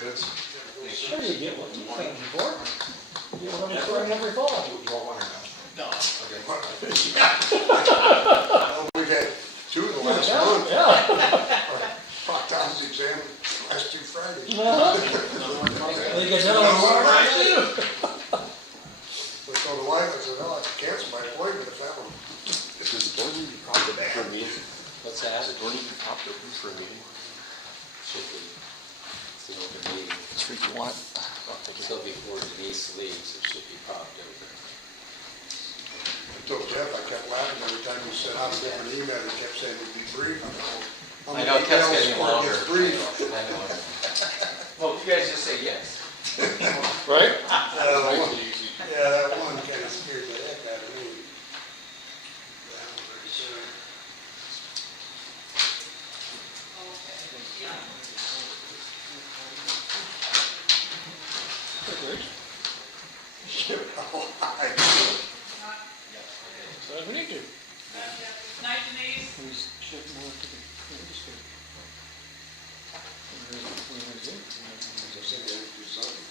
bids. Sure you get what you paying for. You get one in spring every fall. You want one or no? No. Okay. We've had two in the last Yeah, month. yeah. Proctor's exam last 2 Fridays. They get another one tomorrow night too. I told the wife, I said, well, I could cancel my appointment if that one. Does the door need to be propped open for a meeting? What's that? Does the door need to be propped open for a meeting? Should be. It's an open meeting. That's what you want. So before Denise leaves, it should be propped open. I told Jeff, I kept laughing every time he sent out a different email, he kept saying it'd be brief. I know, it kept getting longer. It's brief. I know. Well, you guys just say yes. Right? Yeah, that one kind of scared the heck out of me. That one right there. Shit, oh, I do. So we need to. Night, Denise. Who's shifting more to the industry?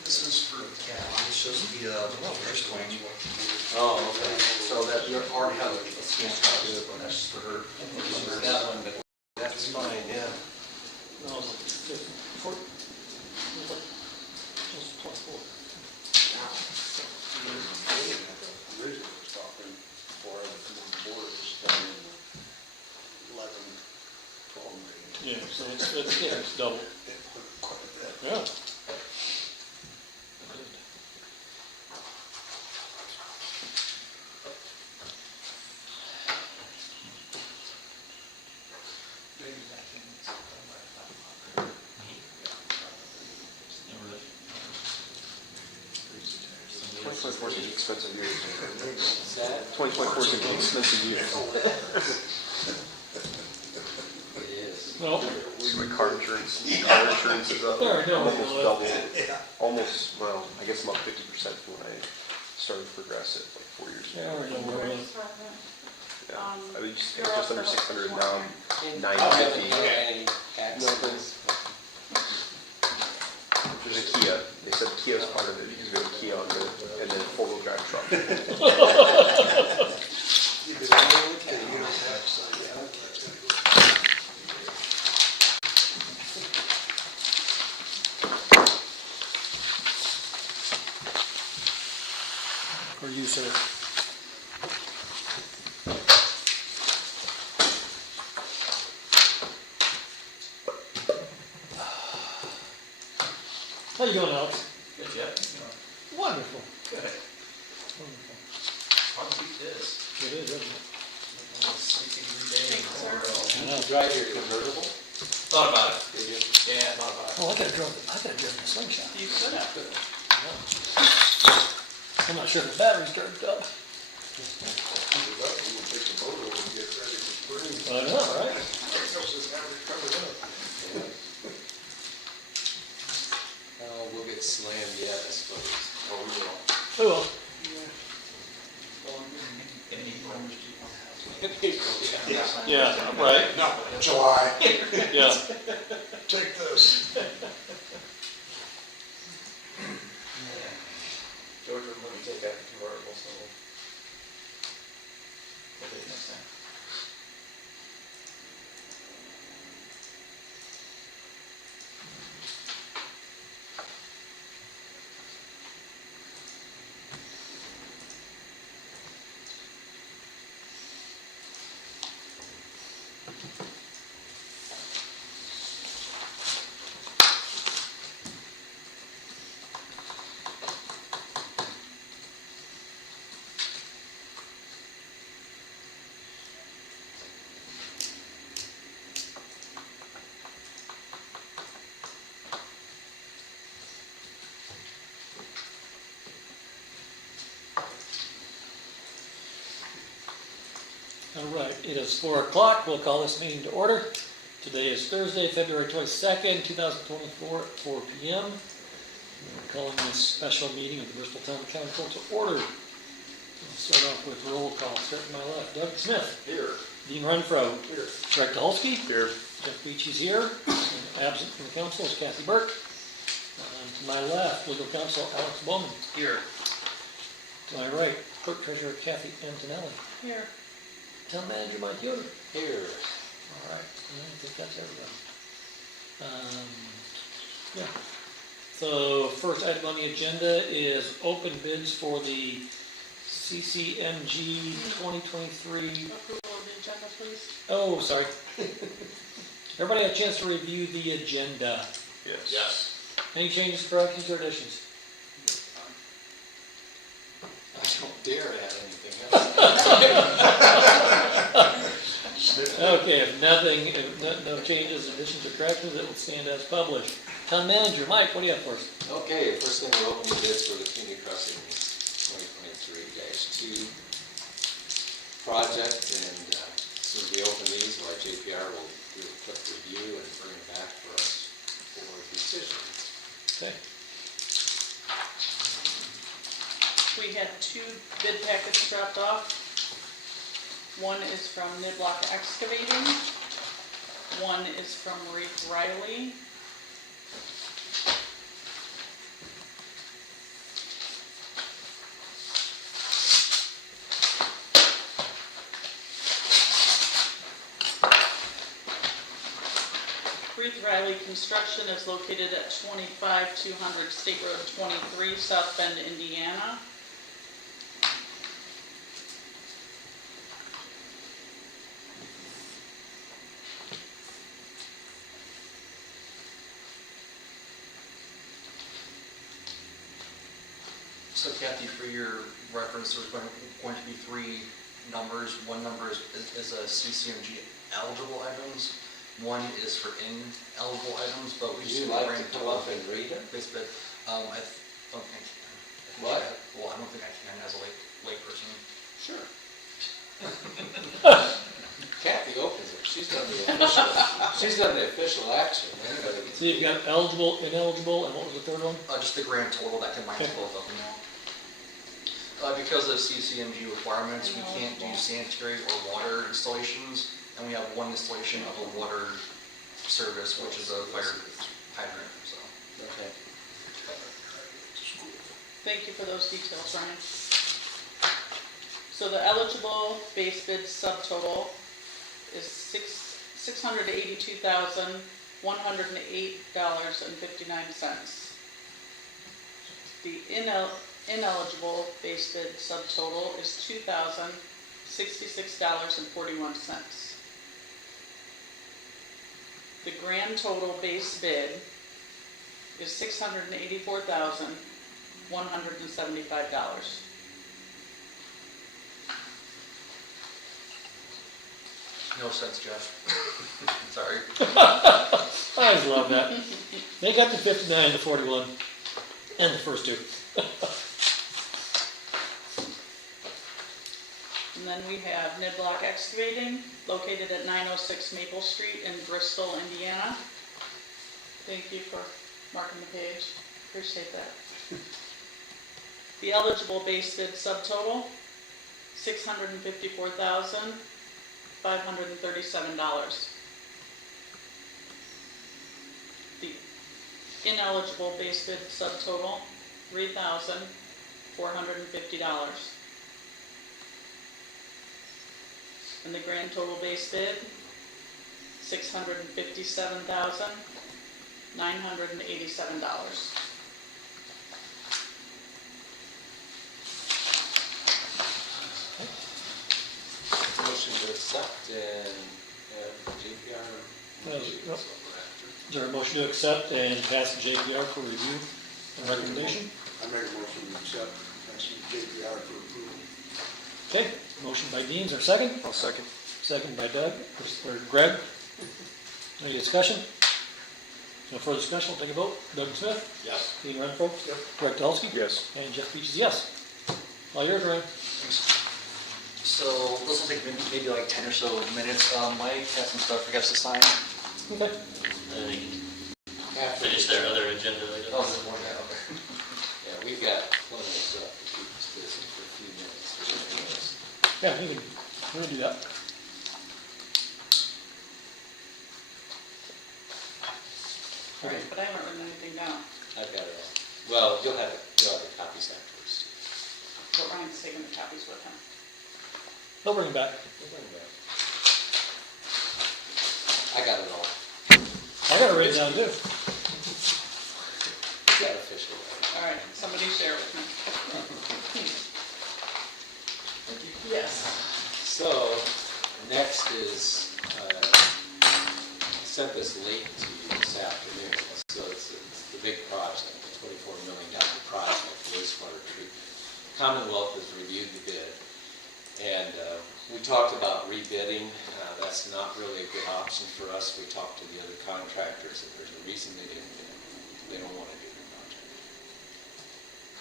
This is for, yeah, it's supposed to be the first one. Oh, okay. So that you already have a scan card, but that's just for her. That one, but that's fine, yeah. No, it's like 4, just 24. Originally was talking before I come on board, it was down in 11, 12 million. Yeah, so it's double. It went quite a bit. Yeah. It's an expensive year. Is that? 2024 is an expensive year. It is. Well, So my car insurance is up. There, no, Almost no. double. Yeah. Almost, well, I guess I'm up 50% from when I started Progressive like 4 years ago. yeah, we're done with it. Yeah. I was just under 600 now. I'm I don't have 950. any accidents. There's a Kia. They said Kia's part of it because we have a Kia on the, and then a 4-wheel drive truck. You've been able to get a tax, so yeah, that's gonna go. For you, sir. How you doing, Alex? Good, yeah. Wonderful. Good. Wonderful. Hard to beat this. It is, isn't it? Sleeping every day. I know. You drive your convertible? Thought about it. Did you? Yeah, thought about it. Oh, I could have driven a slingshot. You could have. I'm not sure if the battery's charged up. We'll take the boat over and get ready for spring. I know, right? Just have it covered up. Oh, we'll get slammed yet, I suppose. Oh, we will. We will. Yeah, right. No, July, Yeah. take this. George would let me take out the convertible, so. We'll do it next time. All right, it is 4 o'clock. We'll call this meeting to order. Today is Thursday, February 22nd, 2024 at 4 p.m. We're calling this special meeting of the Bristol Town Council to order. We'll start off with roll call. Start to my left. Doug Smith. Here. Dean Renfro. Here. Greg Tuholsky. Here. Jeff Beach is here. And absent from the council is Kathy Burke. To my left, legal counsel Alex Bowman. Here. To my right, clerk treasurer Kathy Antonelli. Here. Town manager Mike Yoder. Here. All right, I think that's everybody. Yeah. So first item on the agenda is open bids for the CCMG 2023. Approval of the agenda, please. Oh, sorry. Everybody had a chance to review the agenda. Yes. Any changes, corrections, or additions? I don't dare add anything else. Okay, if nothing, if no changes, additions, or corrections, it will stand as published. Town manager, Mike, what do you have for us? Okay, first thing, we're opening bids for the community crossing 2023-2 project, and as soon as we open these, JPR will do a quick review and bring it back for us for decision. Okay. We had 2 bid packets dropped off. One is from Niblock Excavating. One is from Reeve Riley. Reeve Riley Construction is located at 25200 State Road 23, South Bend, Indiana. So Kathy, for your reference, there's going to be 3 numbers. One number is a CCMG eligible items. One is for ineligible items, but we Would just you ran like to come up and read it? this bit. I don't think. What? Well, I don't think I can as a lay person. Sure. Kathy opens it. She's done the official action. Anybody can So you've got eligible, ineligible, and what was the third one? Just the grand total that combines Okay. both of them. Because of CCMG requirements, we can't do sanitary or water installations, and we have one installation of a water service, which is a fire hydrant, so. Okay. Thank you for those details, Ryan. So the eligible base bid subtotal is $682,108.59. The ineligible base bid subtotal is $2,066.41. The grand total base bid is $684,175. No sense, Jeff. Sorry. I always love that. They got the 59, the 41, and the first 2. And then we have Niblock Excavating, located at 906 Maple Street in Bristol, Indiana. Thank you for marking the page. Appreciate that. The eligible base bid subtotal, $654,537. The ineligible base bid subtotal, $3,450. And the grand total base bid, $657,987. Motion to accept and JPR. Yep. Is there a motion to accept and pass the JPR for review and recommendation? I make a motion to accept, pass JPR for approval. Okay, motion by Dean, is there a second? I'll second. Second by Doug, or Greg. Any discussion? No further discussion, we'll take a vote. Doug Smith? Yes. Dean Renfro? Yep. Greg Dolsky? Yes. And Jeff Beach is yes. All yours, Ryan. So this will take maybe like 10 or so minutes. Mike has some stuff for us to sign. Okay. Finish their other agenda Oh, items. there's one guy, okay. Yeah, we've got plenty of stuff to keep us busy for a few minutes. Yeah, we can do that. All right, but I haven't written anything down. I've got it all. Well, you'll have the copies afterwards. But Ryan's taking the copies with him. They'll bring it back. We'll bring it back. I got it all. I got it written down too. Got official. All right, somebody share with me. Yes. So, next is, sent this late to you this afternoon. So it's the big project, the $24 million project, wastewater treatment. Commonwealth has reviewed the bid, and we talked about rebidding. That's not really a good option for us. We talked to the other contractors, and there's a reason they didn't bid. They don't want to do the project.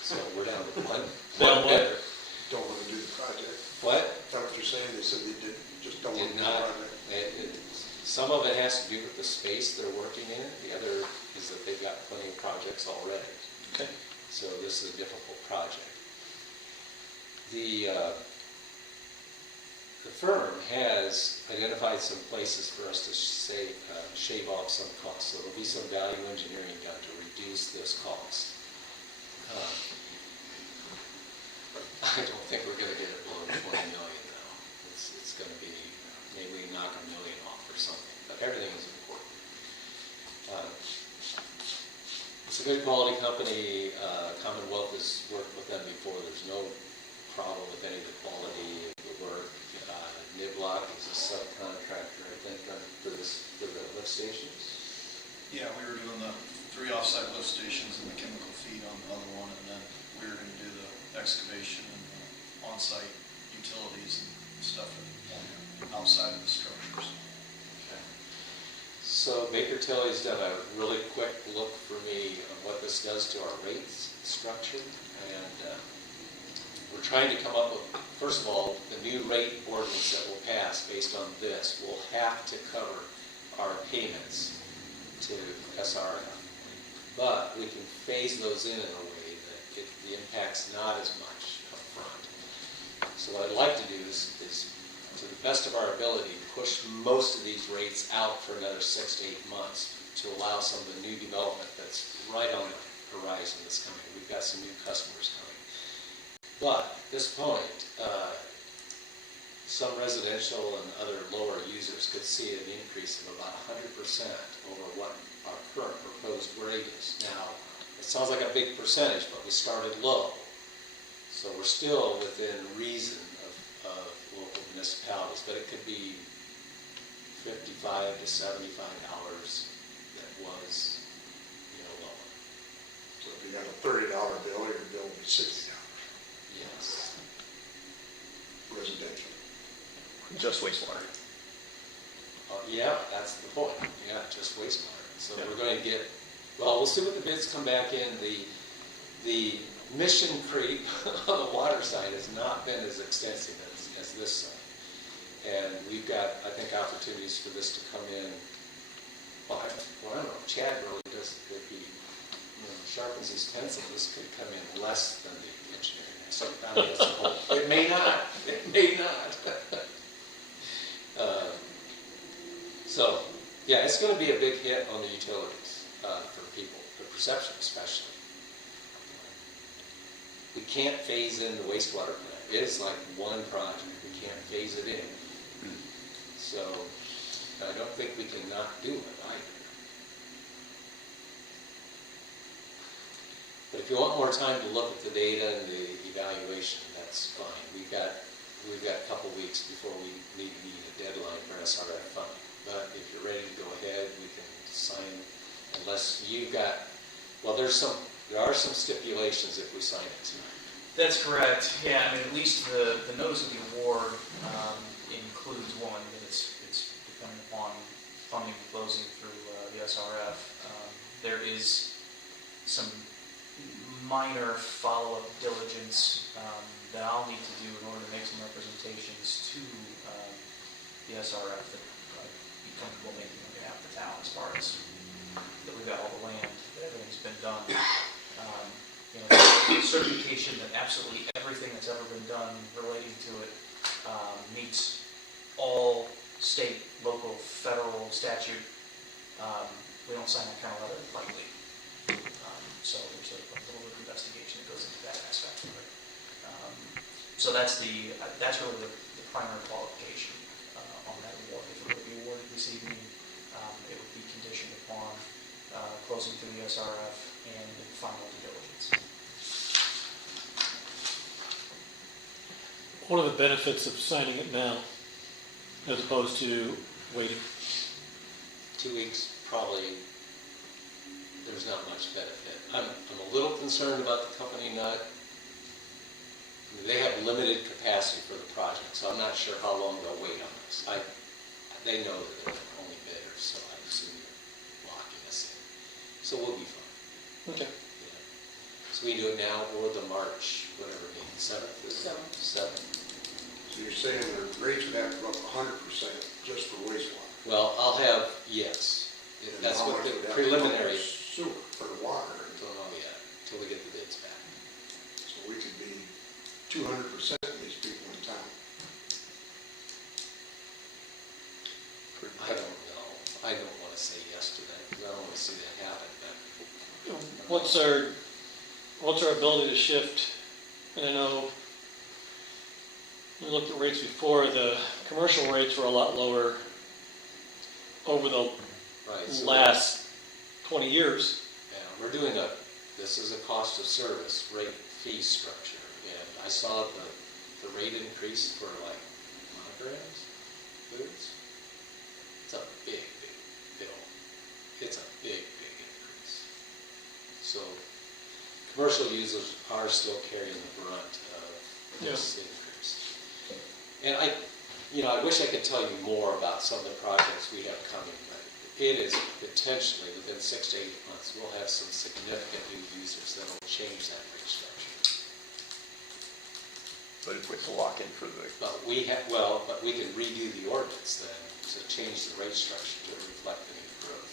So we're down to one what? bidder. Don't want to do the project. What? Is that what you're saying? They said they just don't want to Did do the not, project. some of it has to do with the space they're working in. The other is that they've got plenty of projects already. Okay. So this is a difficult project. The firm has identified some places for us to shave off some costs. So there'll be some value engineering done to reduce this cost. I don't think we're going to get it below 20 million though. It's going to be, maybe we knock $1 million off or something, but everything is important. It's a good quality company. Commonwealth has worked with them before. There's no problem with any of the quality of the work. Niblock is a subcontractor, I think, for the lift stations. Yeah, we were doing the 3 offsite lift stations and the chemical feed on the other one, and then we were gonna do the excavation and the on-site utilities and stuff outside of the structures. Okay. So Baker Tilly's done a really quick look for me on what this does to our rates structure, and we're trying to come up with, first of all, the new rate ordinance that will pass based on this will have to cover our payments to SRF. But we can phase those in a way that the impact's not as much upfront. So what I'd like to do is, to the best of our ability, push most of these rates out for another 6 to 8 months to allow some of the new development that's right on the horizon that's coming. We've got some new customers coming. But at this point, some residential and other lower users could see an increase of about 100% over what our current proposed rate is. Now, it sounds like a big percentage, but we started low. So we're still within reason of local municipalities, but it could be $55 to $75 that was, lower. So if you got a $30 bill, your bill will be $60 Yes. residential. Just wastewater. Yeah, that's the point. Yeah, just wastewater. So Yeah. we're going to get, well, we'll see what the bids come back in. The mission creep on the water side has not been as extensive as this side. And we've got, I think, opportunities for this to come in. Well, I don't know, Chad really does, if he sharpens his pencil, this could come in less than the engineering. So, I mean, that's a whole, it may not. It may not. So, yeah, it's going to be a big hit on the utilities for people, the perception especially. We can't phase in the wastewater plant. It is like one project. We can't phase it in. So, I don't think we can not do it either. But if you want more time to look at the data and the evaluation, that's fine. We've got a couple weeks before we need to meet a deadline for SRF funding. But if you're ready to go ahead, we can sign, unless you've got, well, there are some stipulations if we sign it tonight. That's correct. Yeah, I mean, at least the notice of the award includes one, that it's dependent upon funding closing through the SRF. There is some minor follow-up diligence that I'll need to do in order to make some representations to the SRF that I'd be comfortable making on behalf of the town, as far as that we've got all the land, that everything's been done. Certification that absolutely everything that's ever been done relating to it meets all state, local, federal statute we don't sign that kind of letter lightly. So there's a little bit of investigation that goes into that aspect of it. So that's really the primary qualification on that award. If it were to be awarded this evening, it would be conditioned upon closing through the SRF and final due diligence. What are the benefits of signing it now as opposed to waiting? 2 weeks, probably, there's not much benefit. I'm a little concerned about the company not, I mean, they have limited capacity for the project, so I'm not sure how long they'll wait on us. They know that they're the only bidder, so I assume they're locking us in. So we'll be fine. Okay. Yeah. So we do it now or the March, whatever date, 7th? is it? 7th. So you're saying the rates would have to go up 100% just for wastewater? Well, I'll have, yes. And That's how what much the would that be preliminary, for Sewer, for the water, don't know yet, until we get the bids back. so we could be 200% of these people in town. I don't know. I don't want to say yes to that, because I don't want to see that happen, but What's our ability to shift? And I know we looked at rates before, the commercial rates were a lot lower over the right. So last 20 years. yeah, we're doing this is a cost of service rate fee structure, and I saw the rate increase for like monograms, foods. It's a big bill. It's a big increase. So commercial users are still carrying the brunt of this increase. And I wish I could tell you more about some of the projects we have coming, but it is potentially within 6 to 8 months, we'll have some significant new users that will change that rate structure. But it's a lock-in for the, But we can redo the ordinance then to change the rate structure to reflect the new growth.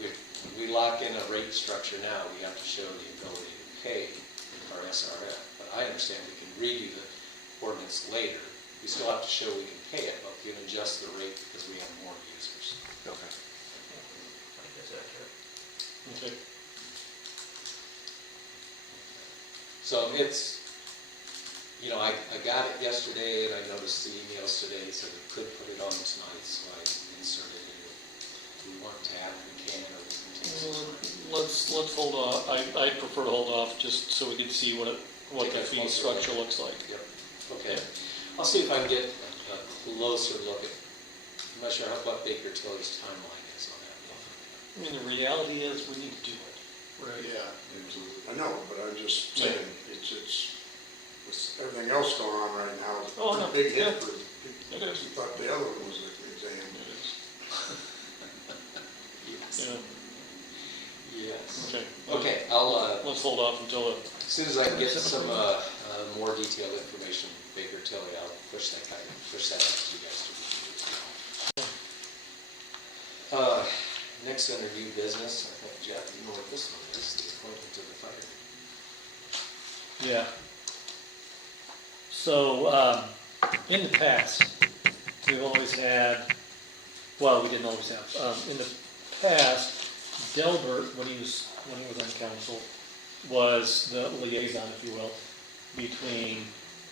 When we lock in a rate structure now, we have to show the ability to pay our SRF. But I understand we can redo the ordinance later. We still have to show we can pay it, but we can adjust the rate because we have more users. okay. I think that's accurate. Okay. So it's, I got it yesterday and I noticed the emails today, so we could put it on tonight, so I inserted it. If we want to add, we can, or we can take some time. Let's hold off. I prefer to hold off just so we can see what Take the a fee closer structure look. looks like. Yep, okay. I'll see if I can get a closer look at, I'm not sure what Baker Tilly's timeline is on that. I mean, the reality is we need to do it. Right. Yeah, I know, but I'm just saying, it's, with everything else going on right now, it's Oh, no, a big yeah. hit for It people. is. We thought the other one was an exam. Yes. Yeah. Yes. Okay. Okay, I'll, Let's hold off until the. as soon as I can get some more detailed information, Baker Tilly, I'll push that out to you guys to review. Next under new business, I think Jeff, you know what this one is, the appointment to the fire. Yeah. So, in the past, we've always had, well, we didn't always have, in the past, Delbert, when he was on council, was the liaison, if you will, between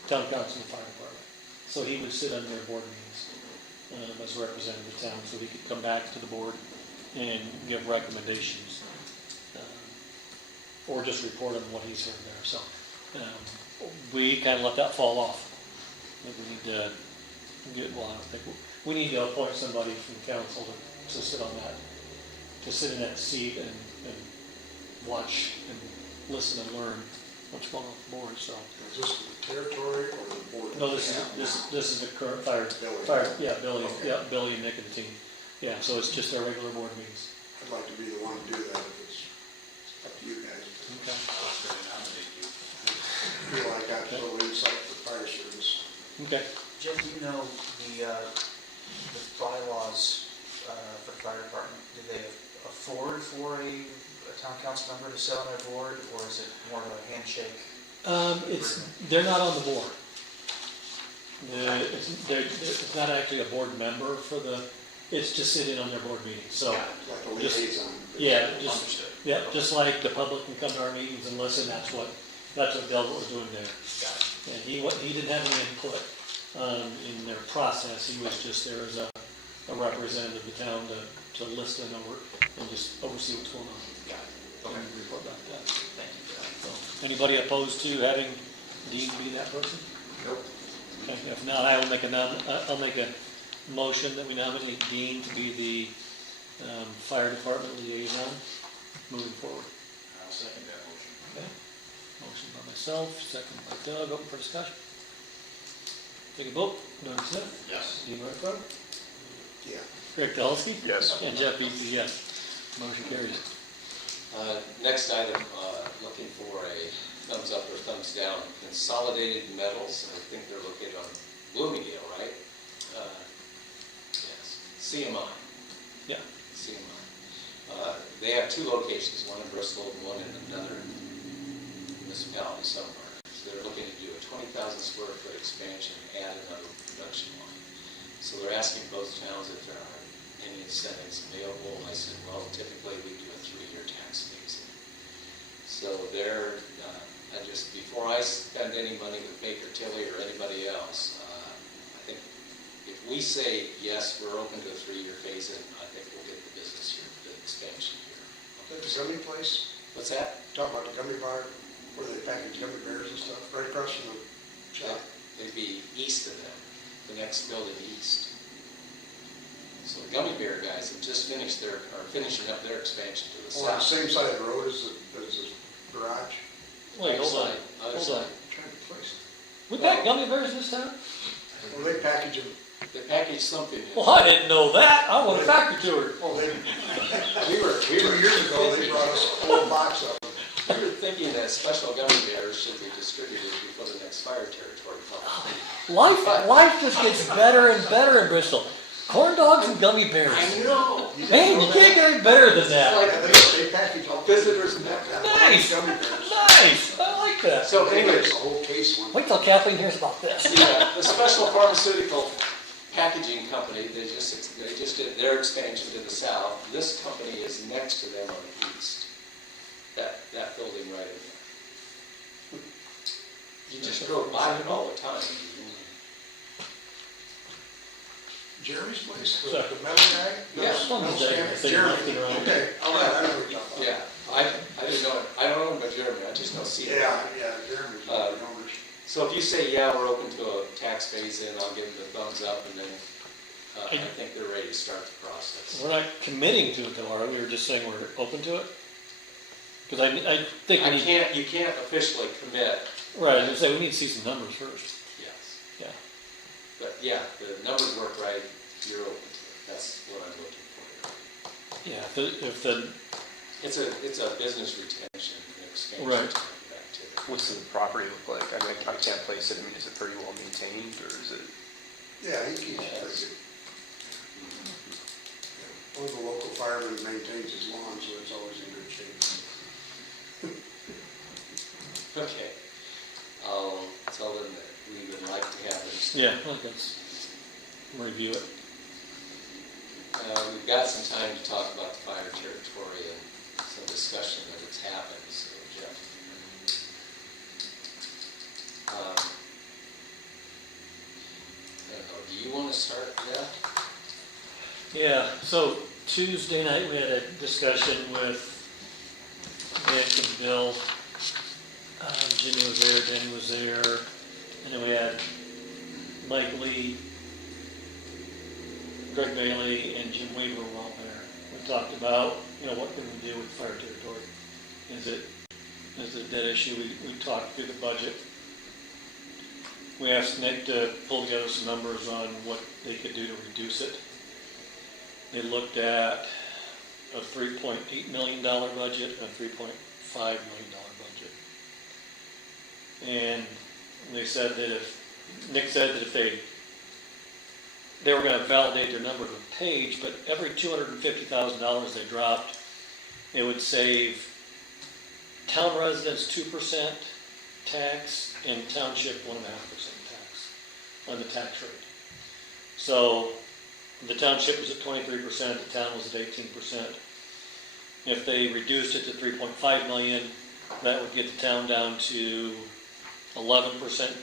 town council and fire department. So he would sit on their board meetings as a representative of the town, so he could come back to the board and give recommendations, or just report on what he's heard there. So we kind of let that fall off. I think we need to I think we need to appoint somebody from council to sit on that, to sit in that seat and watch and listen and learn what's going on with the board. So Is this the territory or the board? no, this is the current fire. Billy and Nick and the team. Yeah, so it's just our regular board meetings. I'd like to be the one to do that if it's up to you guys. Okay. I feel like I have a little insight for fire service. Okay. Jeff, do you know the bylaws for the fire department? Do they afford for a town council member to sit on their board, or is it more of a handshake? They're not on the board. It's not actually a board member it's just sitting on their board meeting. So Like a Just- liaison. Yeah, just, Understood. yeah, just like the public can come to our meetings and listen, that's what Delbert was doing there. Got it. And he didn't have any input, in their process, he was just there as a representative of the town to listen over and just oversee what's going on. Got it. And Okay. report back to that. Thank you for that. So, anybody opposed to having Dean be that person? Nope. Okay, if not, I'll make a motion that we nominate Dean to be the, fire department liaison moving forward. I'll second that motion. Okay. Motion by myself, second by Doug, open for discussion. Take a vote, Doug Smith, Yes. Dean Renfro, Yeah. Greg Dolsky. Yes. And Jeff Beasley, yes. Motion carries. Next item, looking for a thumbs up or thumbs down. Consolidated Metals, I think they're located on Bloomingdale, right? Yes, CMI. Yeah. CMI. They have two locations, one in Bristol and one in another municipality somewhere. So they're looking to do a 20,000 square foot expansion, and add another production line. So they're asking both towns if there are any incentives available. And I said, well, typically we do a 3-year tax phase. So they're, before I spend any money with Baker Tilly or anybody else, I think if we say, yes, we're open to a 3-year phase, in, I think we'll get the business here, the expansion here. The gummy place, What's that? talking about the gummy bar, where they package gummy bears and stuff, right across from the shop. They'd be east of them, the next building east. So the gummy bear guys have just finishing up their expansion to the On the south. same side of the road as the garage. Wait, hold on, Other hold on. side. Trying to place. We pack gummy bears this time? Well, they package them, They packaged something in. Well, I didn't know that. I want a factory tour. well, they, We were 2 years ago, they brought us a whole box of them. We were thinking that special gummy bears should be distributed before the next fire territory comes. Life just gets better and better in Bristol. Corn dogs and gummy bears. I know. Man, you can't get any better than that. Yeah, they package all. Visitors and that. Nice. Gummy bears. Nice, I like that. So They anyways, make a whole case one. Wait till Kathleen hears about this. yeah, the special pharmaceutical packaging company, they just did their expansion to the south. This company is next to them on the east. That building right in there. You just go by it all the time. Jeremy's place, Sure. the metal guy? No, Yeah. Someone's no, there, Sam- saying Jeremy, nothing wrong. okay, all right, I know what you're talking about. Yeah, I didn't know, I don't know about Jeremy, I just know Cedar. Yeah, Jeremy's one of the owners. So if you say, yeah, we're open to a tax phase in, I'll give them the thumbs up, and then I think they're ready to start the process. We're not committing to it though, are we? We're just saying we're open to it? Because I think we need, You can't officially commit, right, I was gonna say, we need to see some numbers first. yes. Yeah. But yeah, the numbers work right, you're open to it, that's what I'm looking for here. Yeah, if the, It's a business retention and expansion Right. type of activity. What's the property look like? I mean, I can't place it. I mean, is it pretty well maintained or is it? Yeah, he keeps it pretty good. One of the local firemen maintains his lawn, so it's always in good shape. Okay. I'll tell them that we would like to have this. yeah, I think let's review it. We've got some time to talk about the fire territory and some discussion that has happened, so Jeff. I don't know, do you want to start, Jeff? Yeah, so Tuesday night, we had a discussion with Nick and Bill. Jimmy was there, Danny was there, and then we had Mike Lee, Greg Bailey, and Jim Weaver were all there. We talked about, what can we do with fire territory? Is it a dead issue? We talked through the budget. We asked Nick to pull together some numbers on what they could do to reduce it. They looked at a $3.8 million budget and a $3.5 million budget. And they said that Nick said that if they were gonna validate their numbers with Page, but every $250,000 they dropped, it would save town residents 2% tax and township 1.5% tax on the tax rate. So the township was at 23%, the town was at 18%. If they reduced it to 3.5 million, that would get the town down to 11%, Something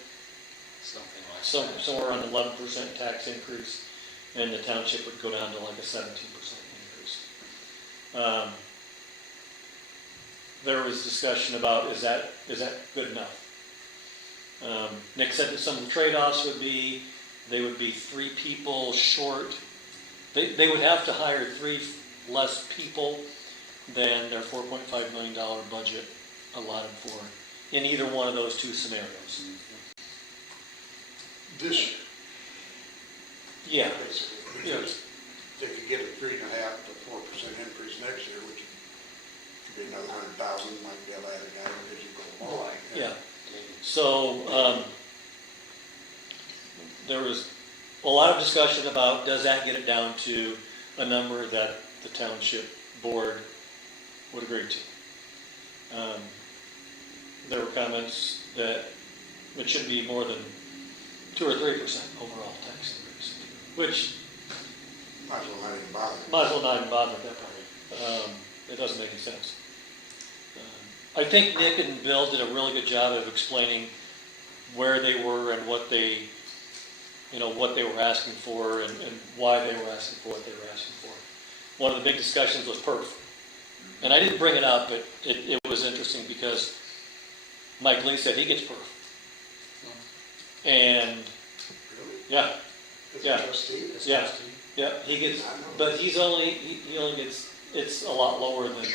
like so that. somewhere around 11% tax increase, and the township would go down to like a 17% increase. There was discussion about, is that good enough? Nick said that some of the trade-offs would be, they would be 3 people short. They would have to hire 3 less people than their $4.5 million budget allotted for, in either one of those 2 scenarios. This year, Yeah, basically. Yeah. Because they could get a 3.5 to 4% increase next year, which could be another 100,000, might be able to add a guy because you go more. yeah. So, there was a lot of discussion about, does that get it down to a number that the township board would agree to? There were comments that it should be more than 2 or 3% overall tax increase, which Might as well not even bother. might as well not even bother at that point. It doesn't make any sense. I think Nick and Bill did a really good job of explaining where they were and what they were asking for and why they were asking for what they were asking for. One of the big discussions was perf. And I didn't bring it up, but it was interesting because Mike Lee said he gets perf. And, Really? yeah, As Yeah. a trustee? yeah, he gets, but he only gets, it's a lot lower than,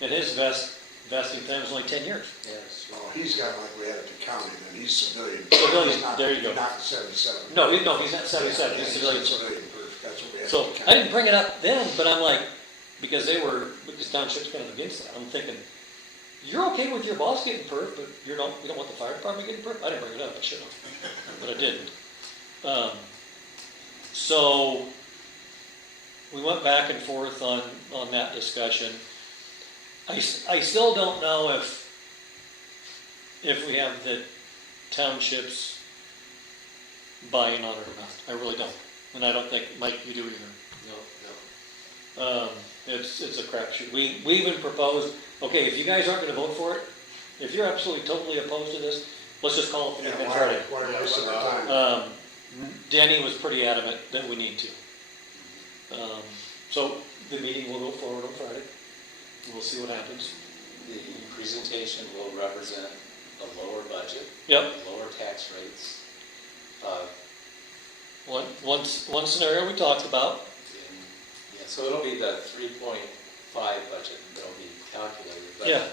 and his vesting time is only 10 years. Yes. Oh, he's got like we had at the county, then he's civilian. Civilian, He's not- there you go. Not the 77. No, he's not 77, Yeah, he's civilian. Civilian first, that's what we had So at the I county. didn't bring it up then, but I'm like, because township's kind of against that. I'm thinking, you're okay with your boss getting perf, but you don't want the fire department getting perf? I didn't bring it up, I should have, but I didn't. So we went back and forth on that discussion. I still don't know if we have the township's buy-in on it or not. I really don't. And I don't think, Mike, you do either. No. It's a crapshoot. We even proposed, okay, if you guys aren't gonna vote for it, if you're absolutely totally opposed to this, let's just call it Yeah, the why Friday. why wasting our time? Denny was pretty adamant that we need to. So the meeting will go forward on Friday. We'll see what happens. The presentation will represent a lower budget. Yep. Lower tax rates. One scenario we talked about. Yeah, so it'll be the 3.5 budget that'll be calculated. But Yeah.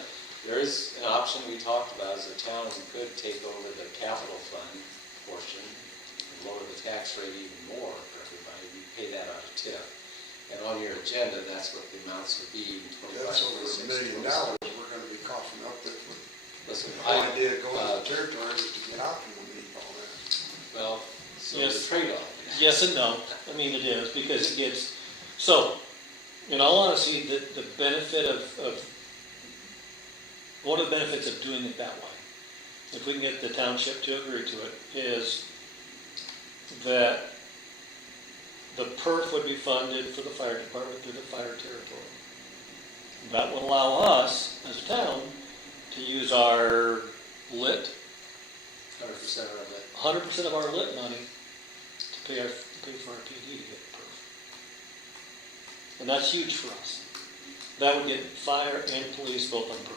there is an option we talked about, as a town, we could take over the capital fund portion and lower the tax rate even more for everybody. We pay that out of TIF. And on your agenda, that's what the amounts would be, 25, That's over $1 26, million, 27. we're gonna be coughing up that with Listen, the idea of going to the territory was to get out from underneath all that. well, so Yes. the trade-off. Yes and no. I mean, it is, because it gets, so, in all honesty, the benefit one of the benefits of doing it that way, if we can get the township to agree to it, is that the perf would be funded for the fire department through the fire territory. That would allow us, as a town, to use our lit, 100% of it. 100% of our lit money to pay for our PD to get perf. And that's huge for us. That would get fire and police both on perf.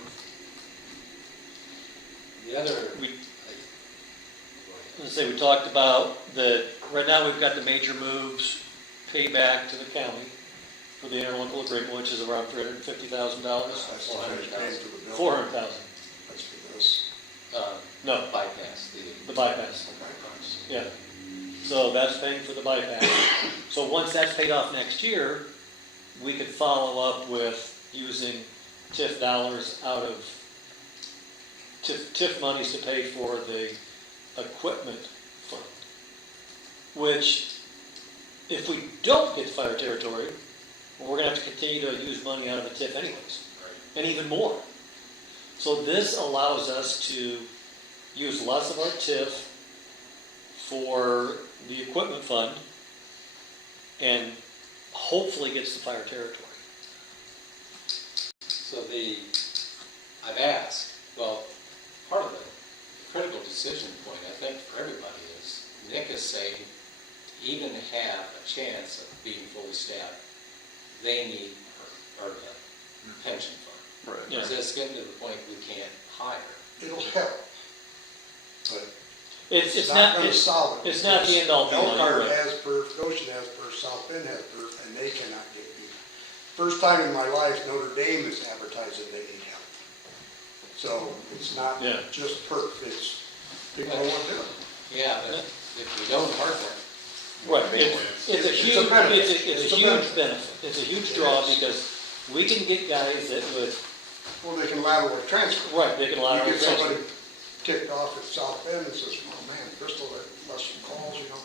The other, We, go let's say we talked about right now we've got the major moves payback to the county for the interlocal agreement, which is around $350,000. That's the finish paying for the building. 400,000. That's for this. No, bypass, the bypass. Yeah. So that's paying for the bypass. So once that's paid off next year, we could follow up with using TIF dollars out of TIF monies to pay for the equipment fund. Which, if we don't get fire territory, we're gonna have to continue to use money out of the TIF anyways, and even more. So this allows us to use less of our TIF for the equipment fund and hopefully gets the fire territory. So I've asked, well, part of the critical decision point, I think, for everybody is, Nick is saying, to even have a chance of being fully staffed, they need the pension fund. Right. Yeah. Because it's getting to the point we can't hire. It'll help. But It's not not, gonna it's, solve it. it's not the end all be all, you're Elkhart right. has perf, Goshen has perf, South Bend has perf, and they cannot get people. First time in my life, Notre Dame is advertising they need help. So it's not Yeah. just perf, it's people don't want to do it. Yeah, but if we don't hire, Right, it's a It's a huge, benefit. it's It's a a huge benefit. benefit, it's a huge It draw is. because we can get guys that would, Well, they can laterally transfer. right, they can allow. You get somebody ticked off at South Bend and says, oh man, Bristol, that less some calls, you know,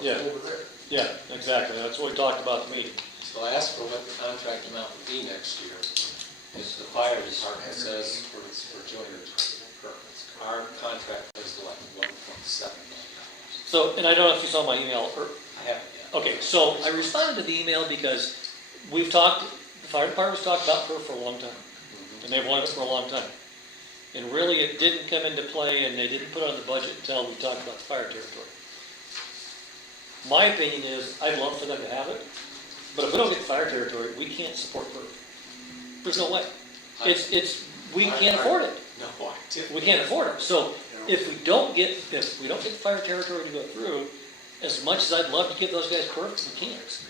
Yeah. I'll go over there. Yeah, exactly, that's what we talked about at the meeting. so I asked for what the contract amount would be next year. If the fire department says for joining our contract is like $1.7 million. So, and I don't know if you saw my email, or, I haven't yet. okay, so I responded to the email because we've talked, the fire department's talked about PERF for a long time, and they've wanted it for a long time. And really, it didn't come into play, and they didn't put it on the budget until we talked about the fire territory. My opinion is, I'd love for them to have it, but if we don't get the fire territory, we can't support PERF. There's no way. We can't afford it. No, I didn't. We can't afford it. So if we don't get the fire territory to go through, as much as I'd love to give those guys PERF, we can't.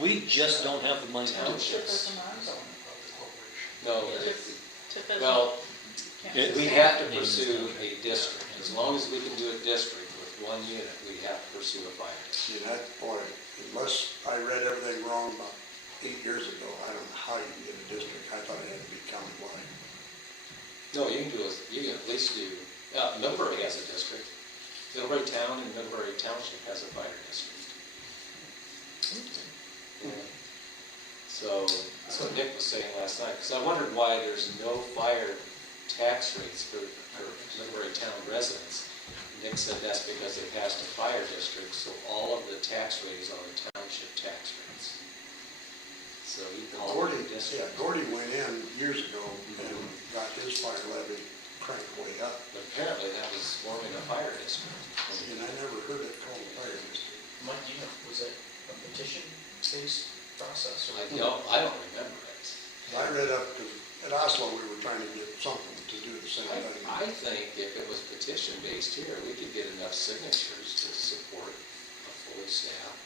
We just don't have the money to do it. Township isn't ours. No, TIF isn't. well, Can't we sustain. have to pursue a district. As long as we can do a district with one unit, we have to pursue a fire district. See, that, boy, unless I read everything wrong about 8 years ago, I don't know how you can get a district. I thought it had to be countywide. No, you can at least do, Middlebury has a district. Middlebury Town and Middlebury Township has a fire district. Yeah. So, that's what Nick was saying last night, because I wondered why there's no fire tax rates for Middlebury Town residents. Nick said that's because they passed a fire district, so all of the tax rates are the township tax rates. So you can call it a Yeah, district. Gordy went in years ago and got his fire levy cranked way up, But apparently that was forming a fire district. and I never heard it called a fire district. Mike, do you know, was it a petition-based process? or- I don't remember it. I read up, because at Oslo, we were trying to get something to do the same thing. I think if it was petition-based here, we could get enough signatures to support a fully staffed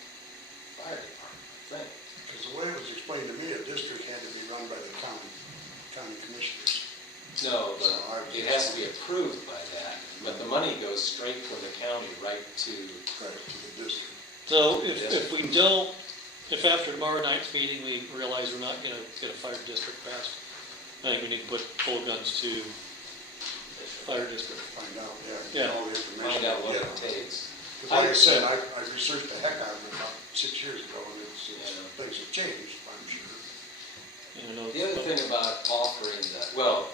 fire department, I think. Because the way it was explained to me, a district had to be run by the county commissioners. No, So I but was- it has to be approved by that, but the money goes straight from the county right to, Right, to the district. So if we don't, if after tomorrow night's meeting, we realize we're not gonna get a fire district passed, I think we need to put full guns to fire district. Find out, Yeah. all the information. find out what we it get. takes. Because like I said, I researched the heck out of it about 6 years ago, and things have changed, I'm sure. You know, The other thing about offering that, well,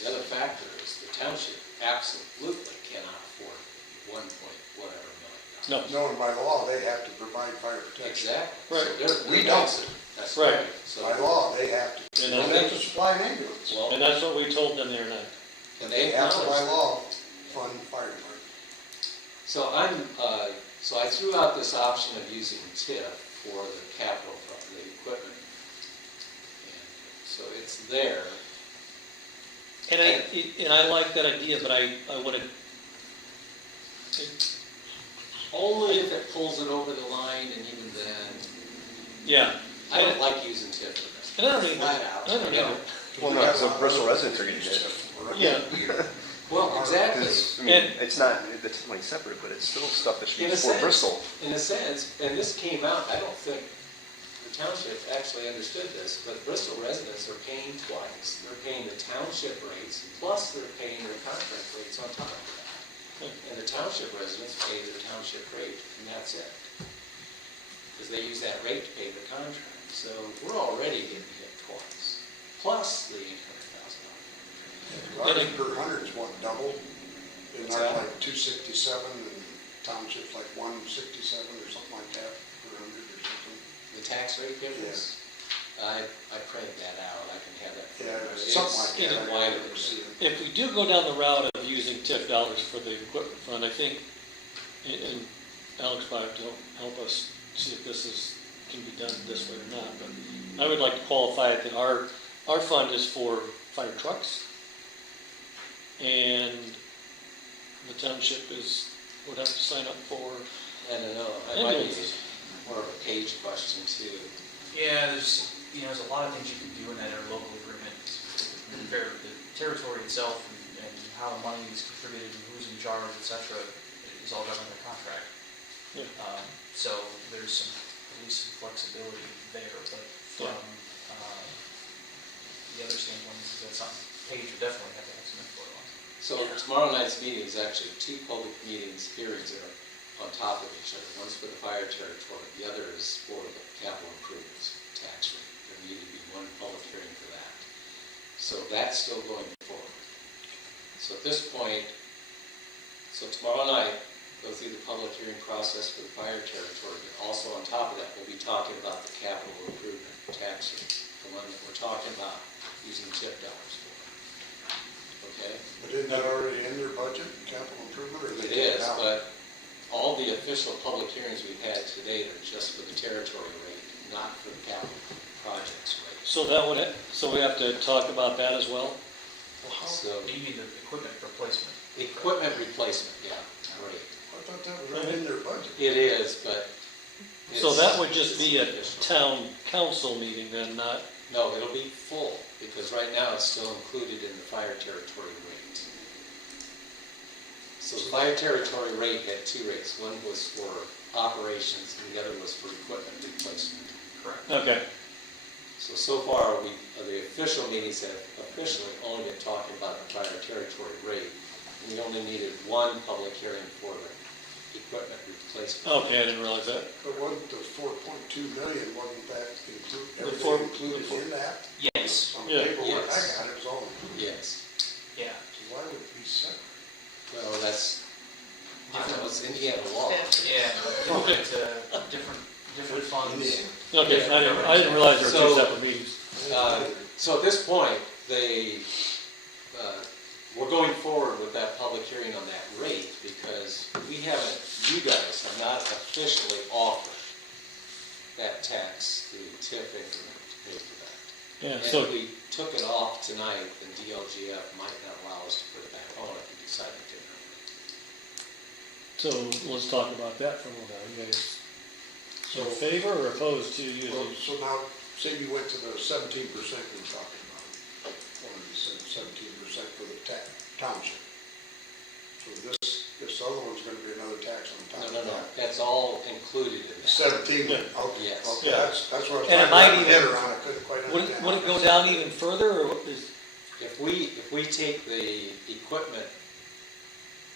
the other factor is the township absolutely cannot afford 1 point whatever million. No, Knowing by law, they have to provide fire protection. Exactly. Right. So they're- We they're don't. basic. That's Right. right. So, By law, they have to. And They I have to supply an ambulance. well, and that's what we told them the other night. and They they have to, by acknowledge. law, fund fire department. So I threw out this option of using TIF for the capital, the equipment. And so it's there. And I like that idea, but I wanna, Only if it pulls it over the line, and even then, yeah. I don't like using TIF for this. And I don't either. Flat out. I don't either. Well, no, so Bristol residents are getting hit. Yeah. Well, exactly. Because, I mean, And- it's not, it's money separate, but it's still stuff that should In be a for sense. Bristol. In a sense, and this came out, I don't think the township actually understood this, but Bristol residents are paying twice. They're paying the township rates, plus they're paying their contract rates on top of that. And the township residents pay their township rate, and that's it. Because they use that rate to pay the contract. So we're already getting hit twice, plus the $800,000. Ours per hundred is what, double? Isn't What's ours that? like 267 and townships like 167 or something like that per hundred or something? The tax rate difference? I printed that out, I can have that. for you. Yeah, It's something like even that. I wider never than see that. it. If we do go down the route of using TIF dollars for the equipment fund, I think, and Alex might have to help us see if this can be done this way or not, but I would like to qualify it that our fund is for fire trucks, and the township would have to sign up for, I don't know, it might be ambulances. more of a page question too. Yeah, there's a lot of things you can do in that interlocal agreement. The territory itself and how the money is contributed and who's in charge, et cetera, is all done under contract. Yeah. So there's at least some flexibility there, but from the other standpoint, is that something Paige would definitely have to have some input on. So tomorrow night's meeting is actually two public hearings that are on top of each other. One's for the fire territory, the other is for the capital improvements tax rate. There needed to be one public hearing for that. So that's still going forward. So at this point, tomorrow night, go through the public hearing process for the fire territory, but also on top of that, we'll be talking about the capital improvement tax rate, the one that we're talking about using TIP dollars for. Okay? But isn't that already in their budget, capital improvement, or they It take it is, out? but all the official public hearings we've had to date are just for the territory rate, not for the capital projects rate. So we have to talk about that as well? Well, how- So You mean the equipment replacement? equipment replacement, yeah, great. I thought that was right in their budget. It is, but. So it's- that would just it's be a official. town council meeting then, not, No, it'll be full, because right now it's still included in the fire territory rate. So the fire territory rate had two rates. One was for operations, and the other was for equipment replacement. Correct. okay. So far, the official meetings have officially only been talking about the fire territory rate. And we only needed one public hearing for the equipment replacement. Okay, I didn't realize that. But wasn't the 4.2 million, wasn't that four- everything included in that? Yes, On the Yeah. paperwork I Yes. got, it was all included. Yes. yeah. So why would it be separate? Well, that was Indiana law. Yeah, different funds. Okay, I didn't realize there were two So- separate meetings. So at this point, we're going forward with that public hearing on that rate because you guys have not officially offered that tax, the TIF increment to pay for that. Yeah, And so, if we took it off tonight, then DLGF might not allow us to put it back on if we decided to. so let's talk about that for a little bit. You guys So- in favor or opposed to Well, using? so now, say you went to the 17% we're talking about, or you said 17% for the township. So this other one's gonna be another tax on top of No, that. that's all included in that. 17, Yeah. okay, Yes. okay, Yeah. that's what I was And trying it to might wrap my head even- around, I couldn't quite Would understand. it go down even further or what is, If we take the equipment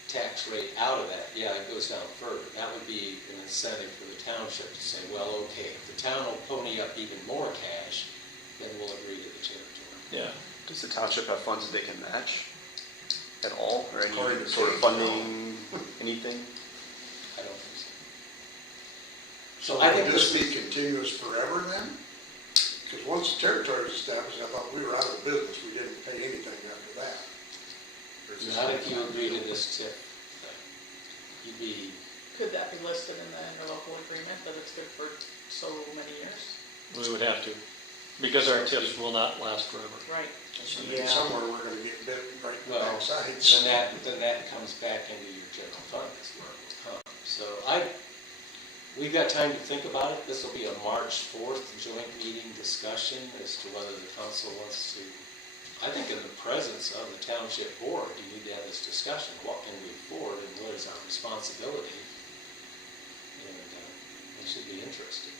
tax rate out of that, yeah, it goes down further. That would be an incentive for the township to say, well, okay, if the town will pony up even more cash, then we'll agree to the territory. yeah. Does the township have funds that they can match at all, or According any to sort of Kate, funding, anything? I don't think So I think would this this be continuous forever then? Because once the territory is established, I thought we were out of the business, we didn't pay anything after that. Or is so. this Not like if you something agree to new? this tip thing. You'd be, Could that be listed in the interlocal agreement that it's good for so many years? We would have to, because our tips will not last forever. Right. So then somewhere we're gonna get bit right in the well, backside. then that comes back into your general fund, is where it will come. So we've got time to think about it. This will be a March 4th joint meeting discussion as to whether the council wants to, I think in the presence of the township board, you need to have this discussion. What can we afford and what is our responsibility? And they should be interested.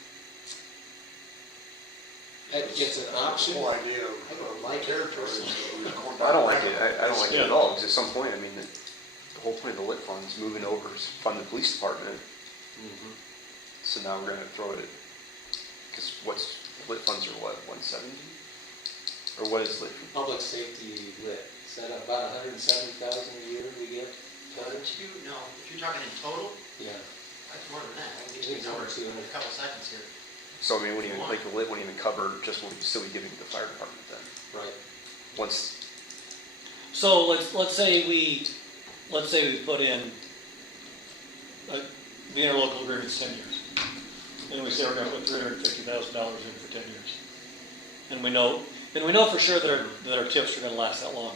It's an option. The whole idea of my territory is that we were going I don't like back it, around. I don't like it Yeah. at all, because at some point, I mean, the whole point of the lit fund is moving over to fund the police department, Mhm. so now we're gonna throw it, because lit funds are what, 170? Or what is lit? Public safety lit, is that about 170,000 a year we get? total? No, if you're talking in total, Yeah. that's more than that. I can I get think you the it's over numbers in 200. a couple seconds here. So I mean, wouldn't even, like the lit wouldn't even cover just what we'd still be giving to the fire department then. Right. Once, So let's say we put in, the interlocal agreement's 10 years. And we say we're gonna put $350,000 in for 10 years. And we know for sure that our TIFs are gonna last that long.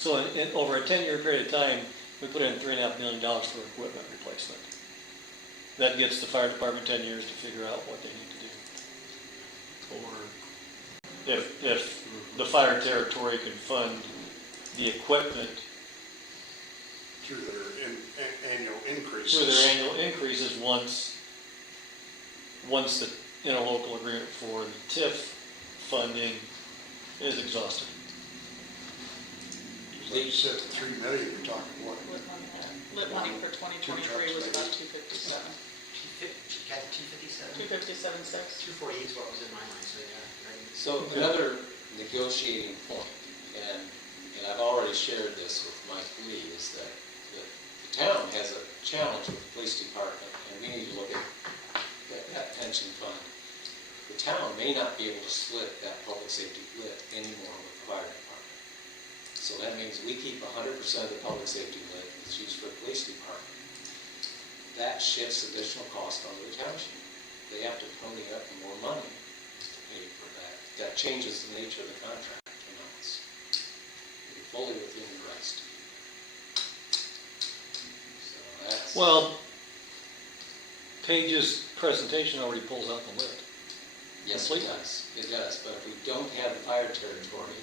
So over a 10-year period of time, we put in $3.5 million for equipment replacement. That gets the fire department 10 years to figure out what they need to do. Or if the fire territory can fund the equipment Through their annual increases. through their annual increases once the interlocal agreement for the TIF funding is exhausted. Like you said, 3 million, you're talking what? Lit money for 2023 was about 257. Got the 257? 257.6. 248 is what was in my mind, so yeah. Right. So another negotiating point, and I've already shared this with Mike Lee, is that the town has a challenge with the police department, and we need to look at that pension fund. The town may not be able to split that public safety lit anymore with the fire department. So that means we keep 100% of the public safety lit that's used for the police department. That shifts additional cost onto the township. They have to pony up more money to pay for that. That changes the nature of the contract amounts. You're fully within your rights. So that's. Well, Paige's presentation already pulls out the lit. Yes, it completely. does. It does. But if we don't have the fire territory,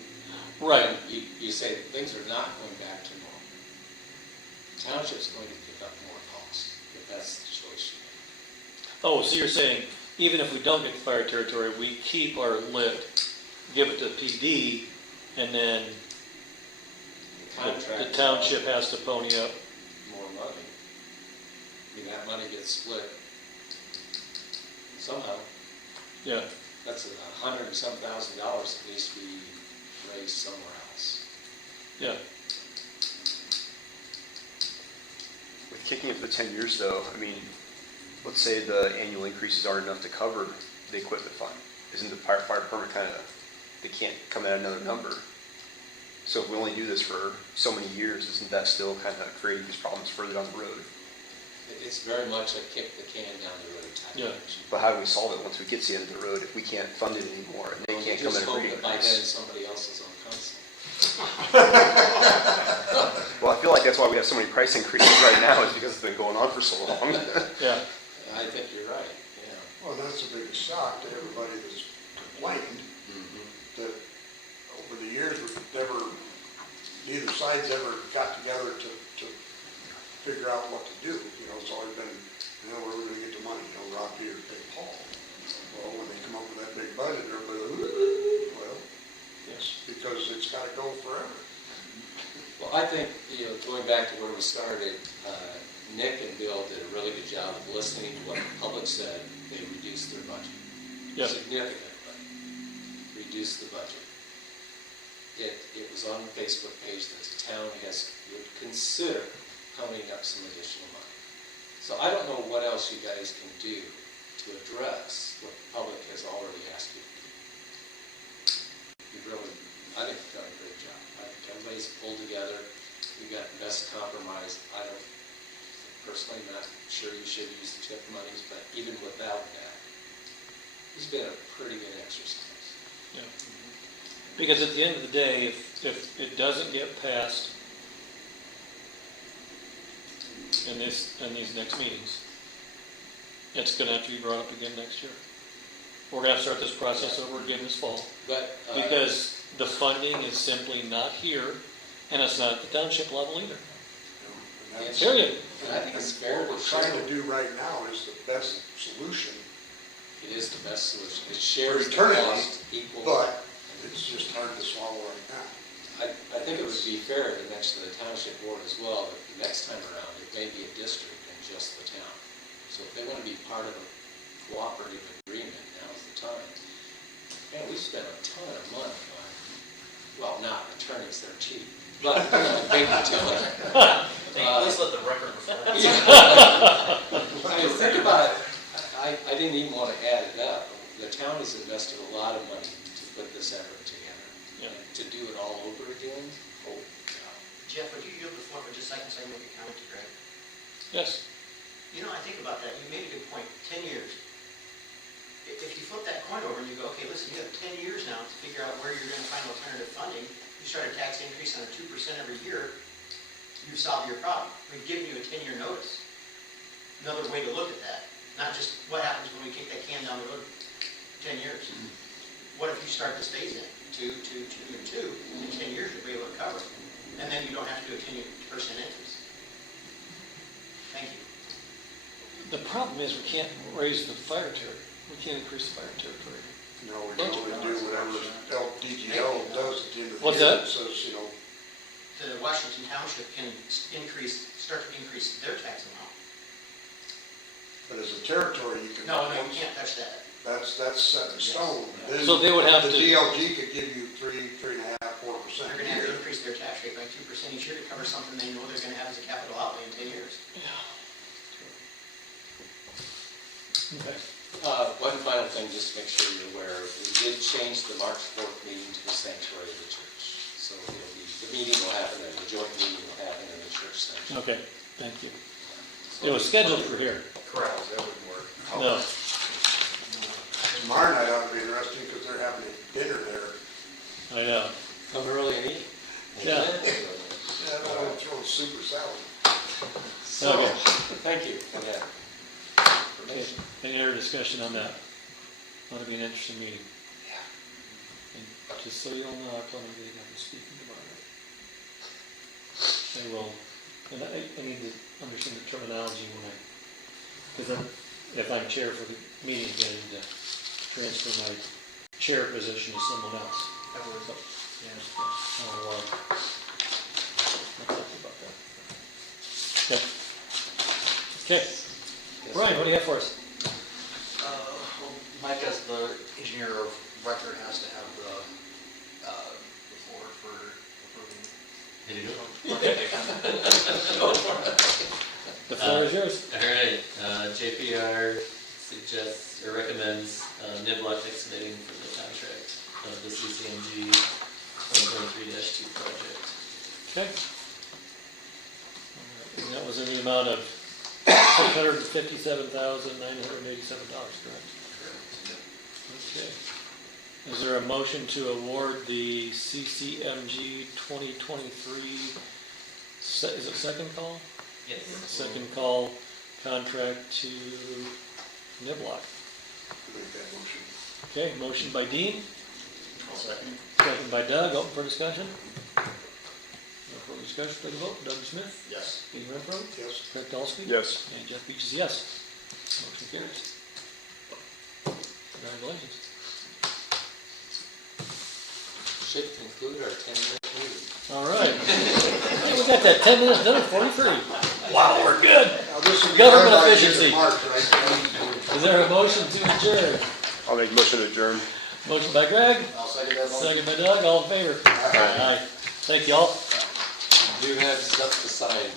Right. then you say that things are not going back to normal. The township's going to pick up more cost if that's the choice you make. Oh, so you're saying, even if we don't get the fire territory, we keep our lit, give it to PD, and then The contract. the township has to pony up. More money. I mean, that money gets split somehow. Yeah. That's $100 and some thousand that needs to be raised somewhere else. Yeah. with kicking it for the 10 years though, I mean, let's say the annual increases aren't enough to cover the equipment fund. Isn't the fire department kind of, they can't come at another number? So if we only do this for so many years, isn't that still kind of creating these problems further down the road? It's very much a kick the can down the road type Yeah. of issue. But how do we solve it once we get to the end of the road if we can't fund it anymore and they can't come in Just and hope that by then increase? somebody else is on council. Well, I feel like that's why we have so many price increases right now is because it's been going on for so long. Yeah. I think you're right, yeah. Well, that's the biggest shock to everybody that's complained, that over the years, we've never, neither side's ever got together to figure out what to do. You know, it's always been, where are we gonna get the money? Rob Peter, pay Paul. Well, when they come up with that big budget, everybody, well, Yes. because it's gotta go forever. Well, I think, going back to where we started, Nick and Bill did a really good job of listening to what the public said. They reduced their budget. Yeah. Significantly. Reduced the budget. It was on the Facebook page that the town would consider ponying up some additional money. So I don't know what else you guys can do to address what the public has already asked you to do. You've really, I think you've done a great job. I think everybody's pulled together. We've got the best compromise. I don't, personally, not sure you should use the TIF monies, but even without that, it's been a pretty good exercise. Yeah. Because at the end of the day, if it doesn't get passed in these next meetings, it's gonna have to be brought up again next year. We're gonna have to start this process over again this fall, But, because the funding is simply not here, and it's not at the township level either. And that's- Period. I think it's fair What to we're trying show to do right now is the best solution, it is the best solution. It shares the eternity, cost equal. but it's just hard to swallow right now. I think it would be fair to mention the township board as well, that the next time around, it may be a district and just the town. So if they want to be part of a cooperative agreement, now's the time. Man, we spent a ton of money on, well, not attorneys, they're cheap, but, big utility. Please let the record reflect. I mean, think about it, I didn't even want to add it up. the town has invested a lot of money to put this effort together. Yeah. And to do it all over again, oh, God. Jeff, would you yield the floor for just a second so I can make a comment to Greg? Yes. You know, I think about that, you made a good point, 10 years. If you flip that coin over and you go, okay, listen, you have 10 years now to figure out where you're gonna find alternative funding, you start a tax increase on a 2% every year, you've solved your problem. We've given you a 10-year notice. Another way to look at that, not just what happens when we kick that can down the road 10 years. What if you start this phase in, 2, 2, 2, and 2, in 10 years you'll be able to cover it. And then you don't have to do a 10% increase. Thank you. The problem is we can't raise the fire territory. We can't increase the fire territory. No, we can only do whatever DGL does at the end of the What's year. that? It says, you know, The Washington Township can start to increase their tax amount. but as a territory, you can. No, you can't touch that. That's set in stone. Then So they would have the to- DLG could give you 3.5, 4% They're a gonna have to year. increase their tax rate by 2% each year to cover something they know they're gonna have as a capital outlay in 10 years. Okay. One final thing, just to make sure you're aware, we did change the March 4th meeting to the sanctuary of the church. So it'll be, the meeting will happen, and the joint meeting will happen in the church sanctuary. Okay, thank you. It was scheduled for here. Correct. That wouldn't work. No. Tomorrow night ought to be interesting because they're having a dinner there. I know. Come early and eat. Yeah. Yeah, they'll throw a super salad. Okay. Thank you for that Okay. information. Any other discussion on that? Ought to be an interesting meeting. And just so you'll know, I told them they're going to be speaking about it. They will, and I need to understand the terminology when because if I'm chair for the meeting, I need to transfer my chair position to someone else. That would, So, yeah. I'll talk about that. Okay. Okay. Brian, what do you have for us? Well, Mike, as the engineer of record, has to have the floor for approving. The floor is yours. All right, JPR suggests or recommends Niblock excavating for the contract of the CCMG 2023-2 project. Okay. And that was in the amount of $657,987, correct? Okay. Is there a motion to award the CCMG 2023, is it second call? Yes. Second call contract to Niblock. Make that motion. Okay, motion by Dean, I'll second. second by Doug, open for discussion. No further discussion, take a vote. Doug Smith? Yes. Dean Renfro? Yes. Craig Dolsky? Yes. And Jeff Beach is yes. Motion carries. Congratulations. Should conclude our 10-minute meeting. All right. Hey, we got that 10 minutes done at 43. Wow, we're good. Now, this will be Government done by the end of efficiency. March, right? Is there a motion to adjourn? I'll make a motion to adjourn. Motion by Greg, I'll second that motion. second by Doug, all in favor? Aye. Thank you all. You have stuff to sign.